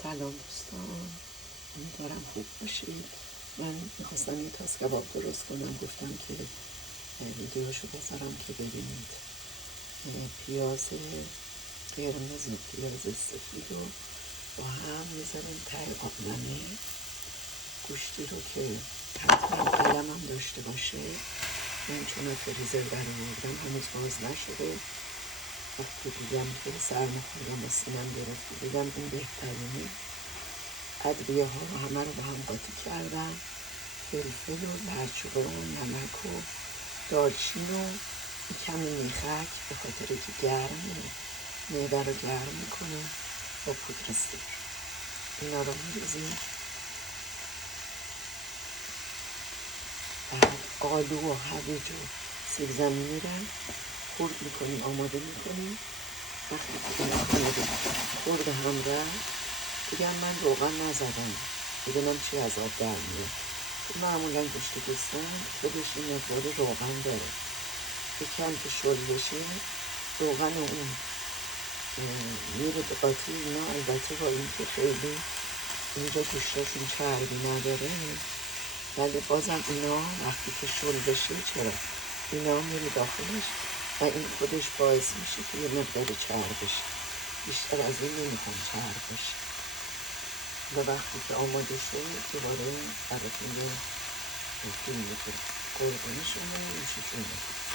سلام دوستان، امیدوارم خوب باشید. من میخواستم یه تاس کباب درست کنم، گفتم که ویدیوشو بذارم که ببینید. پیاز قرمز و پیاز سفید رو با هم میذارم ته آبنمه. گوشتی رو که حتما قلمم داشته باشه، من چون از فریزر در آوردم هنوز باز نشده. وقتی دیدم که سرماخوردم و سینم گرفته، دیدم این بهترینه. ادویه ها رو همه رو با هم قاطی کردم، فلفل و زردچوبه و نمک و دارچین و کمی میخک، به خاطر که گرمه، معده رو گرم میکنه، با پودر سیر اینا رو میریزیم. بعد آلو و هویج و سیب زمینی رو خرد میکنیم، آماده میکنیم. وقتی که این خرد هم رفت، دیگه من روغن نزدم، ببینم چی از آب در میاد. معمولا گوشت گوسفند خودش این مقدار روغن داره، یکم که شل بشه روغن اون میره به قاطی اینا. البته با این که خیلی اینجا گوشتاشون چربی نداره، ولی بازم اینا وقتی که شل بشه، چرا اینا میره داخلش و این خودش باعث میشه که یه مقدار چرب بشه. بیشتر از این نمیخوام چرب بشه. و وقتی که آماده شد دوباره براتون رو فیلم میکنم. قربانی شما، میشه